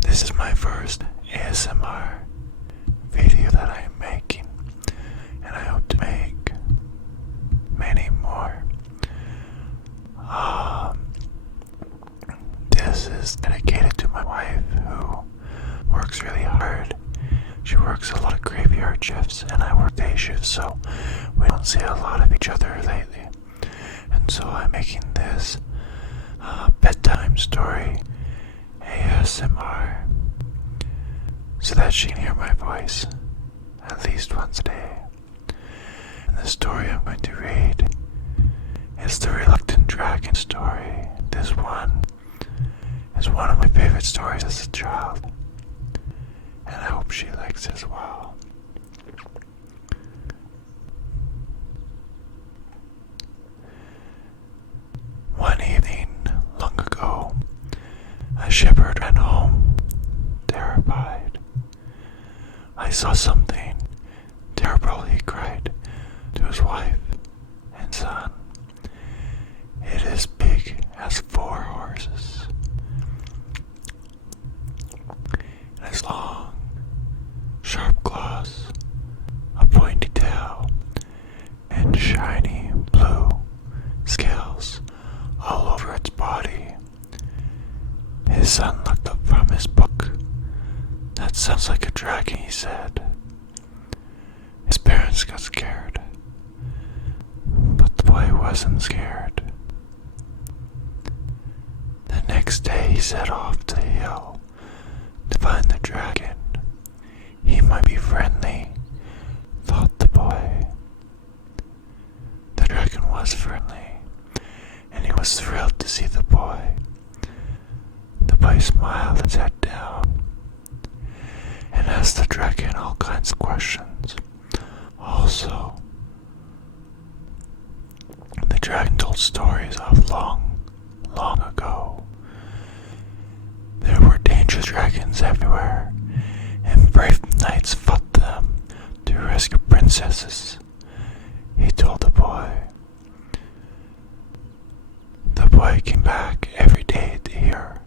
This is my first ASMR video that I am making, and I hope to make many more. This is dedicated to my wife who works really hard. She works a lot of graveyard shifts and I work day shifts, so we don't see a lot of each other lately. And so I'm making this bedtime story ASMR so that she can hear my voice at least once a day. And the story I'm going to read is the Reluctant Dragon story. This one is one of my favorite stories as a child, and I hope she likes it as well. One evening long ago, a shepherd ran home, terrified. "I saw something terrible," he cried to his wife and son. "It is big as 4 horses. It has long, sharp claws, a pointy tail, and shiny blue scales all over its body." His son looked up from his book. "That sounds like a dragon," he said. His parents got scared, but the boy wasn't scared. The next day he set off to the hill to find the dragon. He might be friendly, thought the boy. The dragon was friendly, and he was thrilled to see the boy. The boy smiled and sat down and asked the dragon all kinds of questions. Also, the dragon told stories of long, long ago. There were dangerous dragons everywhere, and brave knights fought them to rescue princesses, he told the boy. The boy came back every day to hear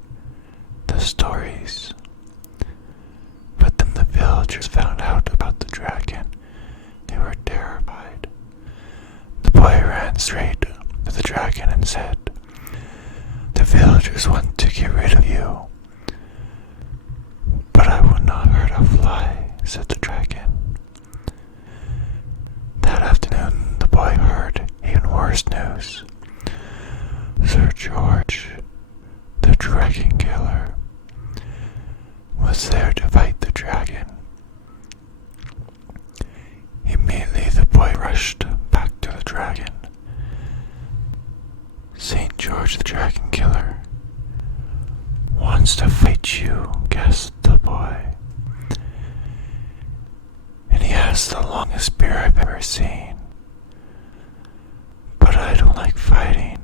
the stories. But then the villagers found out about the dragon. They were terrified. The boy ran straight to the dragon and said, "The villagers want to get rid of you." "But I would not hurt a fly," said the dragon. That afternoon, the boy heard even worse news. Sir George, the dragon killer, was there to fight the dragon. Immediately the boy rushed back to the dragon. "St. George the dragon killer wants to fight you," gasped the boy. "And he has the longest spear I've ever seen. But I don't like fighting.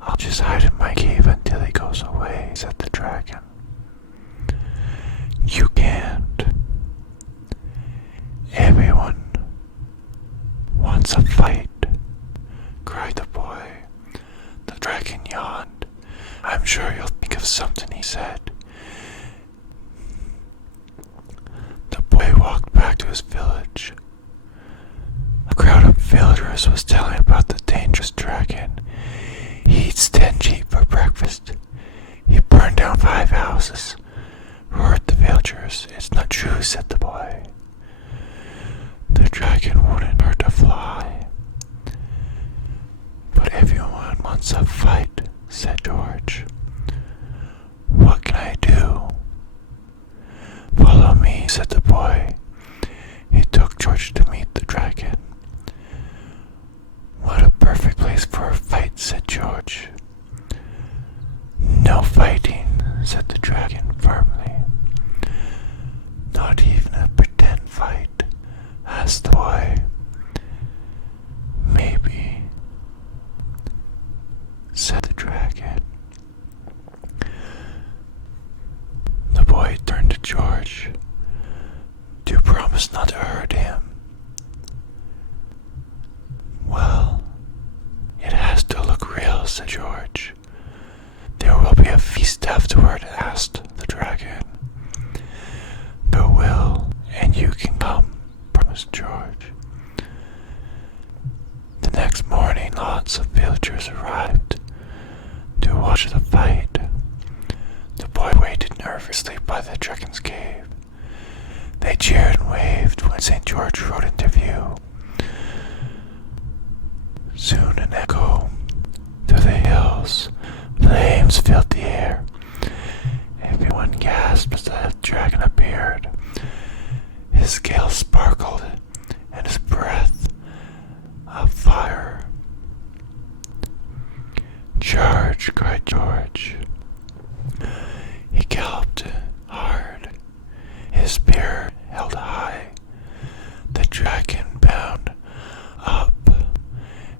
I'll just hide in my cave until he goes away," said the dragon. "You can't. Everyone wants a fight," cried the boy. The dragon yawned. "I'm sure you'll think of something," he said. The boy walked back to his village. A crowd of villagers was telling about the dangerous dragon. "He eats 10 sheep for breakfast. He burned down 5 houses," roared the villagers. "It's not true," said the boy. "The dragon wouldn't hurt a fly." "But everyone wants a fight," said George. "What can I do?" "Follow me," said the boy. He took George to meet the dragon. "What a perfect place for a fight," said George. "No fighting," said the dragon firmly. "Not even a pretend fight?" asked the boy. "Maybe," said the dragon. The boy turned to George. "Do you promise not to hurt him?" "Well, it has to look real," said George. "There will be a feast afterward," asked the dragon. to the fight. The boy waited nervously by the dragon's cave. They cheered and waved when St. George rode into view. Soon an echo through the hills, flames filled the air. Everyone gasped as the dragon appeared. His scales sparkled, and his breath of fire. "Charge!" cried George. He galloped hard, his spear held high. The dragon bound up,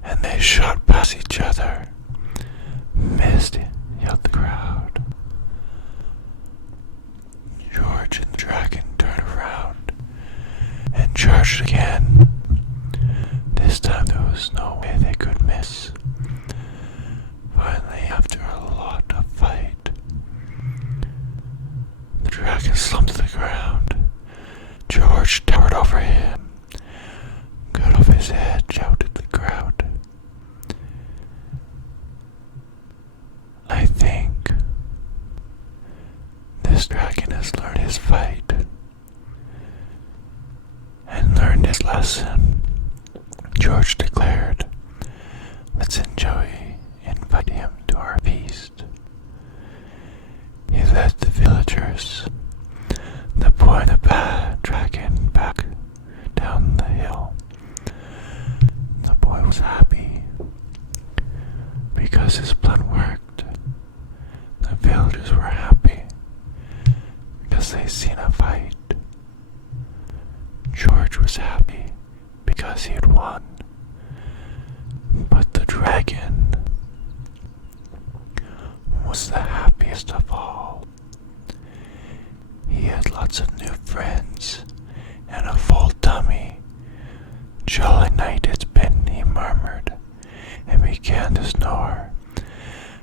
and they shot past each other. "Missed!" yelled the crowd. George and the dragon turned around and charged again. This time there was no way they could miss. Finally, after a lot of fight, the dragon slumped to the ground. George towered over him. "Cut off his head," shouted the crowd. "I think this dragon has learned his fight and learned his lesson," George declared. "Let's invite him to our feast." He led the villagers, the boy and the bad dragon, back down the hill. The boy was happy because his plan worked. The villagers were happy because they seen a fight. George was happy because he had won. But the dragon was the happiest of all. He had lots of new friends and a full tummy. "Jolly night it's been," he murmured, and began to snore.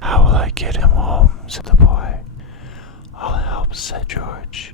"How will I get him home?" said the boy. "I'll help," said George.